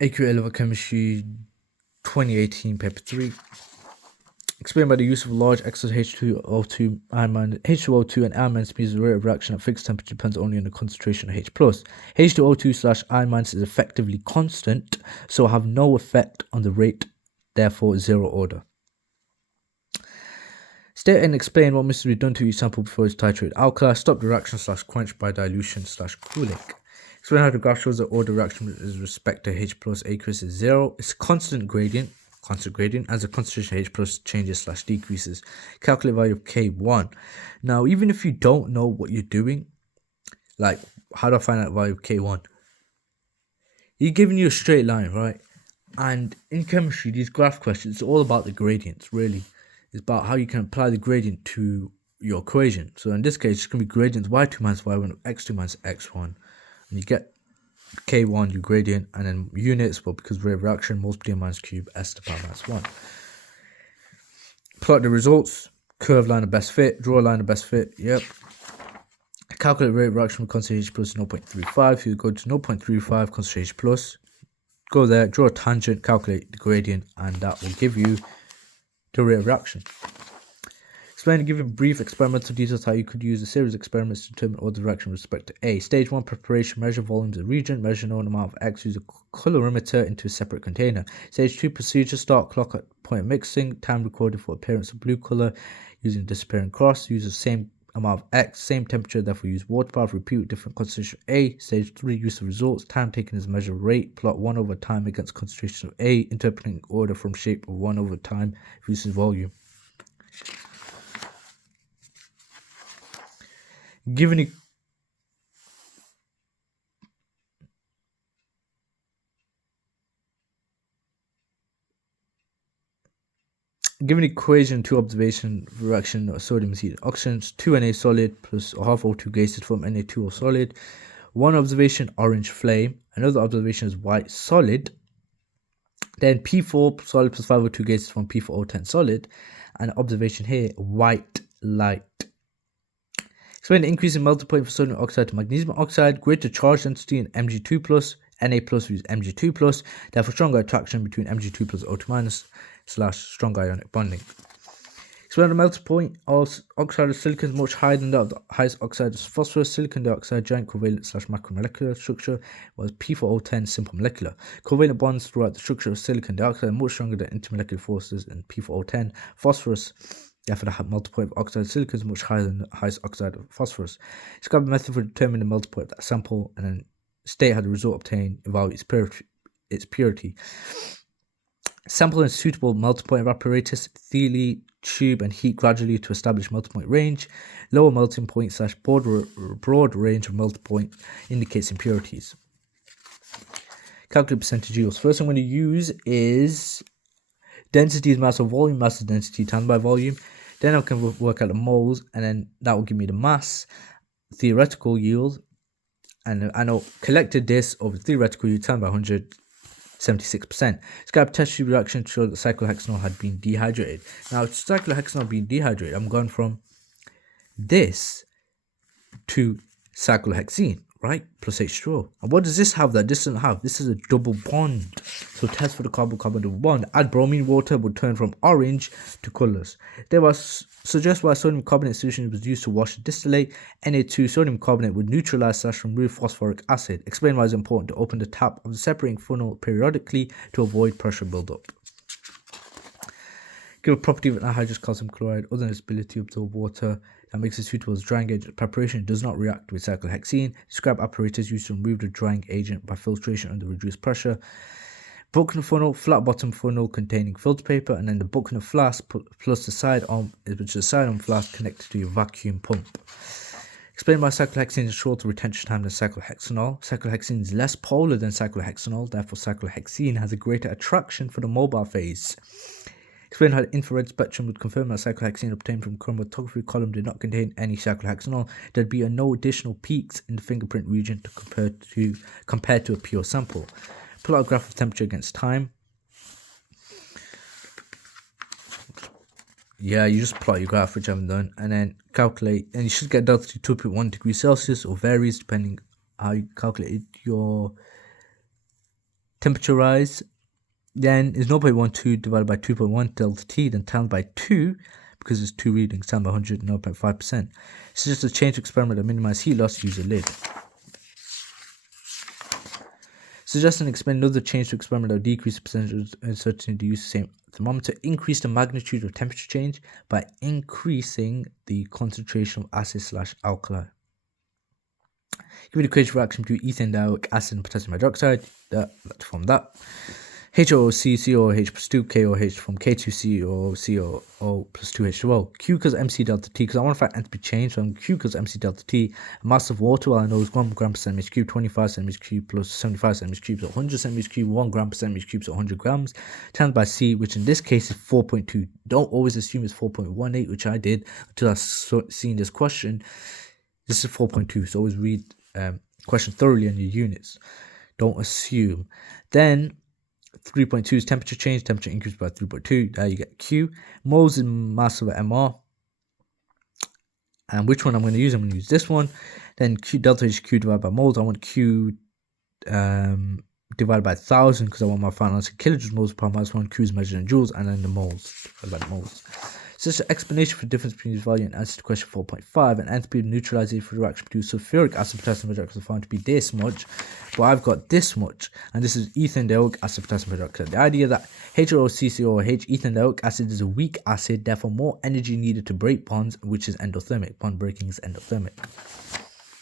AQ A-Level Chemistry 2018, paper 3. Explained by the use of a large excess H2O2 ion H2O2 and ion means the rate of reaction at fixed temperature depends only on the concentration of H+. H2O2 / ion is effectively constant, so have no effect on the rate, therefore zero order. State and explain what must be done to each sample before it's titrated. Alkali, stop the reaction / quench by dilution / cooling. Explain how the graph shows the order reaction with respect to H plus aqueous is 0. It's constant gradient as the concentration of H plus changes / decreases. Calculate value of K1. Now, even if you don't know what you're doing, like how do I find out value of K1? You're giving you a straight line, right? And in chemistry, these graph questions, it's all about the gradients, really. It's about how you can apply the gradient to your equation. So in this case, it's going to be gradients y2 minus y1 of x2 minus x1. And you get K1, your gradient, and then units, but because rate of reaction, moles per liter minus cube, s to the power minus 1. Plot the results, curve line of best fit, draw a line of best fit, yep. Calculate rate of reaction with concentration H plus 0.35, so you go to 0.35 concentration plus, go there, draw a tangent, calculate the gradient, and that will give you the rate of reaction. Explain and give brief experimental details how you could use a series of experiments to determine order of reaction with respect to A. Stage 1 preparation, measure volumes of region, measure known amount of X, use a colorimeter into a separate container. Stage 2 procedure, start clock at point of mixing, time recorded for appearance of blue color, using disappearing cross, use the same amount of X, same temperature, therefore use water bath, repeat with different concentration of A. Stage 3, use of results, time taken as measure rate, plot 1 over time against concentration of A, interpreting order from shape of 1 over time versus volume. Given equation, 2 observation reaction of sodium and oxygens, 2 Na solid plus a half O2 gases form Na2O solid. 1 observation, orange flame. Another observation is white solid. Then P4 solid plus 5O2 gases form P4O10 solid. And observation here, white light. Explain the increase in melting point for sodium oxide to magnesium oxide, greater charge density in Mg2 plus, Na plus use Mg2 plus, therefore stronger attraction between Mg2 plus O2 minus / strong ionic bonding. Explain the melting point of oxide of silicon is much higher than that of the highest oxide of phosphorus. Silicon dioxide giant covalent / macromolecular structure was P4O10 simple molecular. Covalent bonds throughout the structure of silicon dioxide are much stronger than intermolecular forces in P4O10. Phosphorus, therefore the melting point of oxide of silicon is much higher than the highest oxide of phosphorus. Describe a method for determining the melting point of that sample, and then state how the result obtained evaluate its purity. Sample and suitable melting point of apparatus, Thiele, tube, and heat gradually to establish melting point range. Lower melting point / broad range of melting point indicates impurities. Calculate percentage yields. First I'm going to use is density is mass of volume, mass is density times by volume. Then I can work out the moles, and then that will give me the mass, theoretical yield, and I know collected this over theoretical yield times by 176%. Describe test tube reaction to show that cyclohexanol had been dehydrated. Now, cyclohexanol being dehydrated, I'm going from this to cyclohexene, right? Plus H2O. And what does this have that this doesn't have? This is a double bond. So test for the carbon-carbon double bond. Add bromine water would turn from orange to colorless. There was suggest why sodium carbonate solution was used to wash the distillate. Na2 sodium carbonate would neutralize / remove phosphoric acid. Explain why it's important to open the tap of the separating funnel periodically to avoid pressure buildup. Give a property of anhydrous calcium chloride other than its ability to absorb water that makes it suitable as drying agent. Preparation does not react with cyclohexene. Describe apparatus used to remove the drying agent by filtration under reduced pressure. Buchner funnel, flat bottom funnel containing filter paper, and then the Buchner flask plus the side arm, which is a side arm flask connected to your vacuum pump. Explain why cyclohexene is shorter retention time than cyclohexanol. Cyclohexene is less polar than cyclohexanol, therefore cyclohexene has a greater attraction for the mobile phase. Explain how the infrared spectrum would confirm that cyclohexene obtained from chromatography column did not contain any cyclohexanol. There'd be no additional peaks in the fingerprint region compared to a pure sample. Plot a graph of temperature against time. Yeah, you just plot your graph, which I haven't done, and then calculate, and you should get delta to 2.1 degrees Celsius, or varies depending how you calculate your Temperature rise then is 0.12 divided by 2.1 delta T, then times by 2, because it's 2 readings, times by 100, 0.5%. It's just a change experiment that minimize heat loss, use a lid. Suggest and explain another change to experiment that will decrease the percentage of uncertainty to use the same thermometer. Increase the magnitude of temperature change by increasing the concentration of acid/alkali. Give me the equation for reaction between ethane dioic acid and potassium hydroxide. Let's form that. HOC COOH plus 2 KOH from K2CO COO plus 2H2O. Q equals MC delta T, because I want to find enthalpy change, so I'm Q equals MC delta T. Mass of water, well, I know is 1 gram per centimeter cube, 25 centimeters cube plus 75 centimeters cube, so 100 centimeters cube, 1 gram per centimeter cube, so 100 grams, times by C, which in this case is 4.2. Don't always assume it's 4.18, which I did until I seen this question. This is 4.2, so always read question thoroughly on your units. Don't assume. Then 3.2 is temperature change, temperature increased by 3.2, there you get Q. Moles is mass over MR. And which one I'm going to use? I'm going to use this one. Then Q delta H Q divided by moles. I want Q divided by 1,000 because I want my final answer kilojoules moles per minus 1. Q is measured in joules, and then the moles divided by the moles. So this is an explanation for the difference between this value and answer to question 4.5. And enthalpy of neutralization for the reaction between sulfuric acid potassium hydroxide is found to be this much, but I've got this much, and this is ethane dioic acid potassium hydroxide. The idea that HOCCOH, ethane dioic acid, is a weak acid, therefore more energy needed to break bonds, which is endothermic. Bond breaking is endothermic.